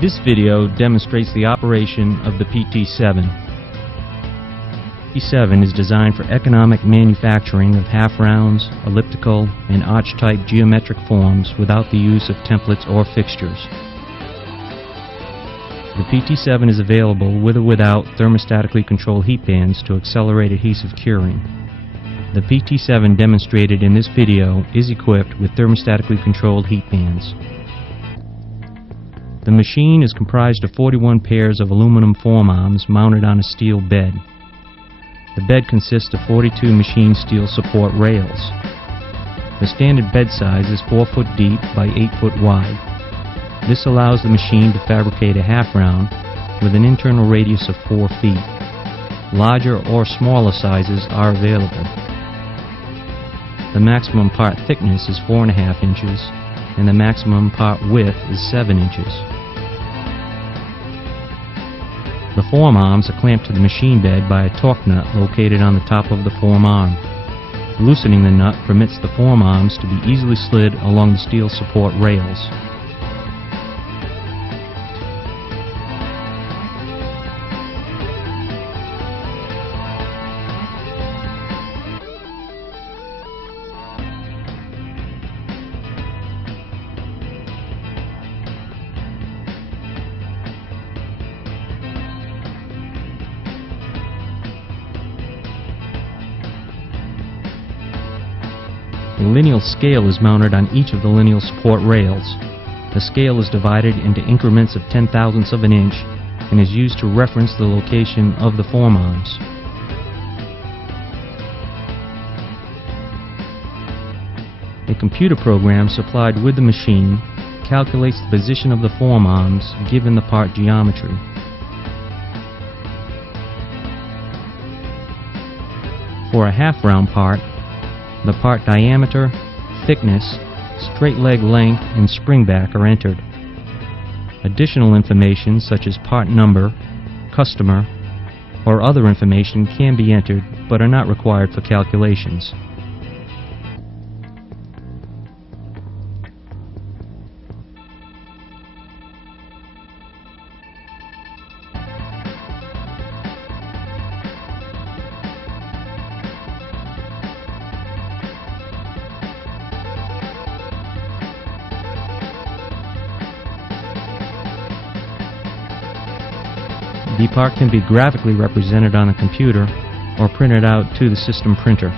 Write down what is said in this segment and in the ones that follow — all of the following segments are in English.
This video demonstrates the operation of the PT7. PT7 is designed for economic manufacturing of half-rounds, elliptical, and arch-type geometric forms without the use of templates or fixtures. The PT7 is available with or without thermostatically controlled heat bands to accelerate adhesive curing. The PT7 demonstrated in this video is equipped with thermostatically controlled heat bands. The machine is comprised of 41 pairs of aluminum form arms mounted on a steel bed. The bed consists of 42 machined steel support rails. The standard bed size is 4 foot deep by 8 foot wide. This allows the machine to fabricate a half-round with an internal radius of 4 feet. Larger or smaller sizes are available. The maximum part thickness is 4.5 inches and the maximum part width is 7 inches. The form arms are clamped to the machine bed by a torque nut located on the top of the form arm. Loosening the nut permits the form arms to be easily slid along the steel support rails. A lineal scale is mounted on each of the lineal support rails. The scale is divided into increments of 0.010 of an inch and is used to reference the location of the form arms. A computer program supplied with the machine calculates the position of the form arms given the part geometry. For a half-round part, the part diameter, thickness, straight leg length, and spring back are entered. Additional information such as part number, customer, or other information can be entered but are not required for calculations. The part can be graphically represented on a computer or printed out to the system printer.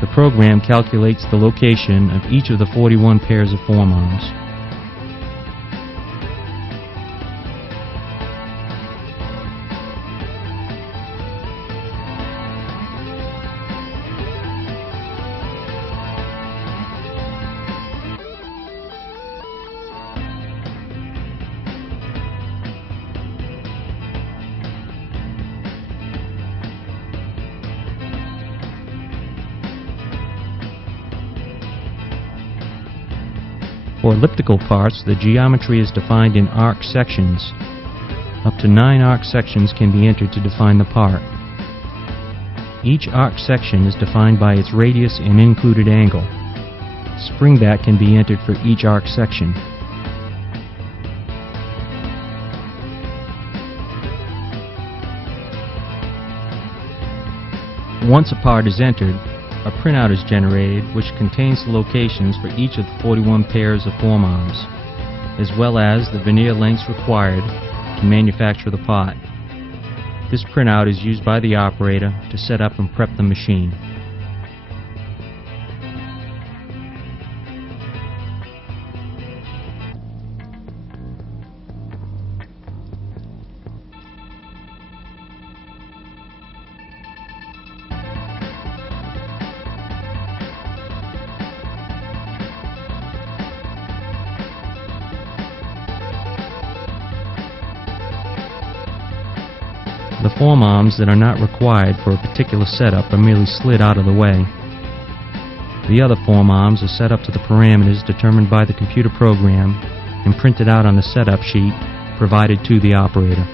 The program calculates the location of each of the 41 pairs of form arms. For elliptical parts, the geometry is defined in arc sections. Up to 9 arc sections can be entered to define the part. Each arc section is defined by its radius and included angle. Springback can be entered for each arc section. Once a part is entered, a printout is generated which contains the locations for each of the 41 pairs of form arms, as well as the veneer lengths required to manufacture the part. This printout is used by the operator to set up and prep the machine. The form arms that are not required for a particular setup are merely slid out of the way. The other form arms are set up to the parameters determined by the computer program and printed out on the setup sheet provided to the operator.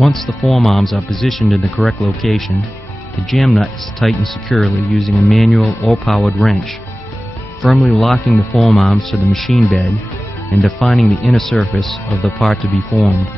Once the form arms are positioned in the correct location, the jam nut is tightened securely using a manual or powered wrench, firmly locking the form arms to the machine bed and defining the inner surface of the part to be formed.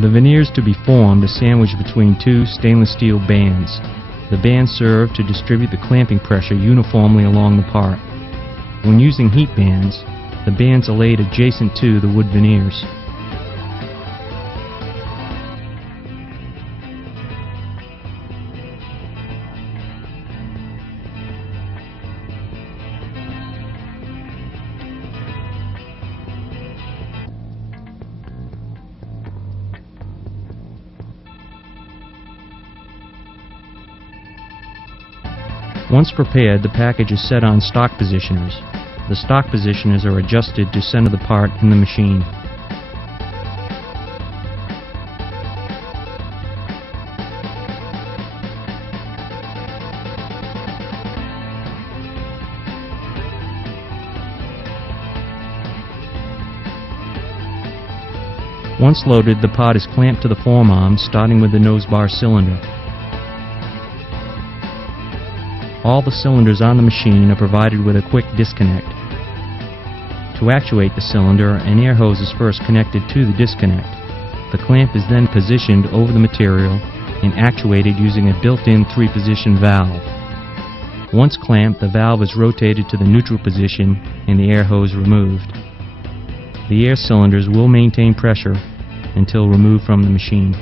The veneers to be formed are sandwiched between two stainless steel bands. The bands serve to distribute the clamping pressure uniformly along the part. When using heat bands, the bands are laid adjacent to the wood veneers. Once prepared, the package is set on stock positioners. The stock positioners are adjusted to center the part in the machine. Once loaded, the part is clamped to the form arm, starting with the nose bar cylinder. All the cylinders on the machine are provided with a quick disconnect. To actuate the cylinder, an air hose is first connected to the disconnect. The clamp is then positioned over the material and actuated using a built-in 3-position valve. Once clamped, the valve is rotated to the neutral position and the air hose removed. The air cylinders will maintain pressure until removed from the machine.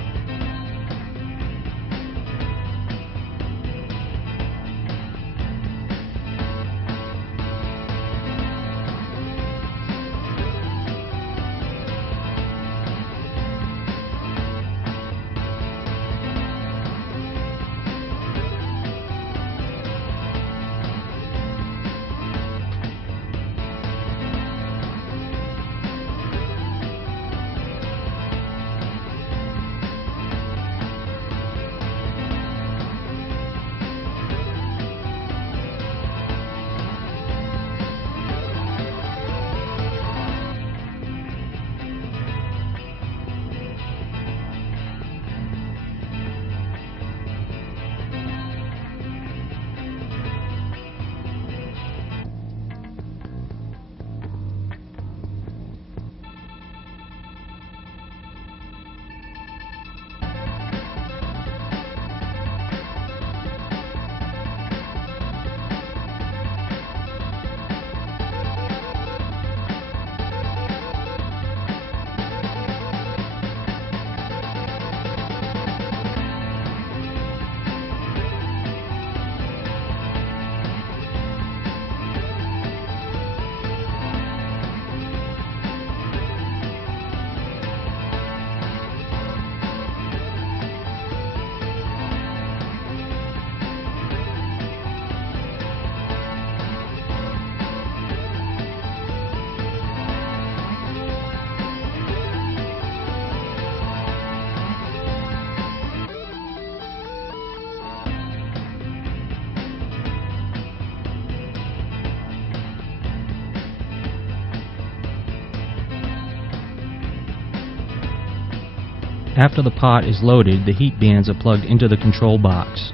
After the part is loaded, the heat bands are plugged into the control box.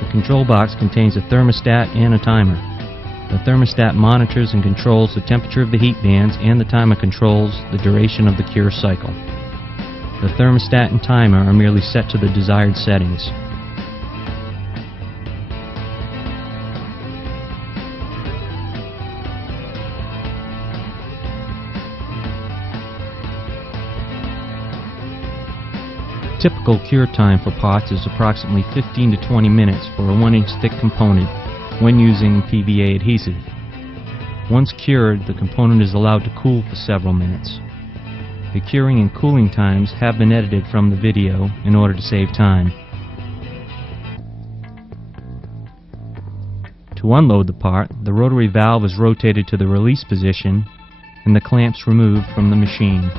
The control box contains a thermostat and a timer. The thermostat monitors and controls the temperature of the heat bands, and the timer controls the duration of the cure cycle. The thermostat and timer are merely set to the desired settings. Typical cure time for pots is approximately 15 to 20 minutes for a 1-inch thick component when using PVA adhesive. Once cured, the component is allowed to cool for several minutes. The curing and cooling times have been edited from the video in order to save time. To unload the part, the rotary valve is rotated to the release position and the clamps removed from the machine.